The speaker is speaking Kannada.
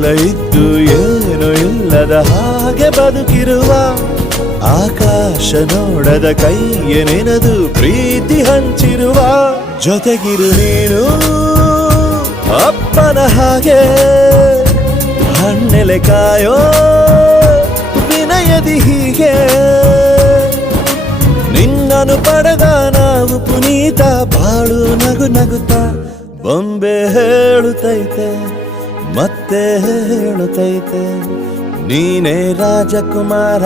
ಎಲ್ಲ ಇದ್ದು ಏನು ಇಲ್ಲದ ಹಾಗೆ ಬದುಕಿರುವ ಆಕಾಶ ನೋಡದ ಕೈಯ ನೆನೆದು ಪ್ರೀತಿ ಹಂಚಿರುವ ಜೊತೆಗಿರು ನೀನು ಅಪ್ಪನ ಹಾಗೆ ಹಣ್ಣೆಲೆ ಕಾಯೋ ವಿನಯದಿ ಹೀಗೆ ನಿನ್ನನು ಪಡೆದ ನಾವು ಪುನೀತ ಬಾಳು ನಗು ನಗುತ್ತಾ ಬೊಂಬೆ ಹೇಳುತ್ತೈತೆ ಮತ್ತೆ ಹೇಳುತ್ತೈತೆ ನೀನೇ ರಾಜಕುಮಾರ.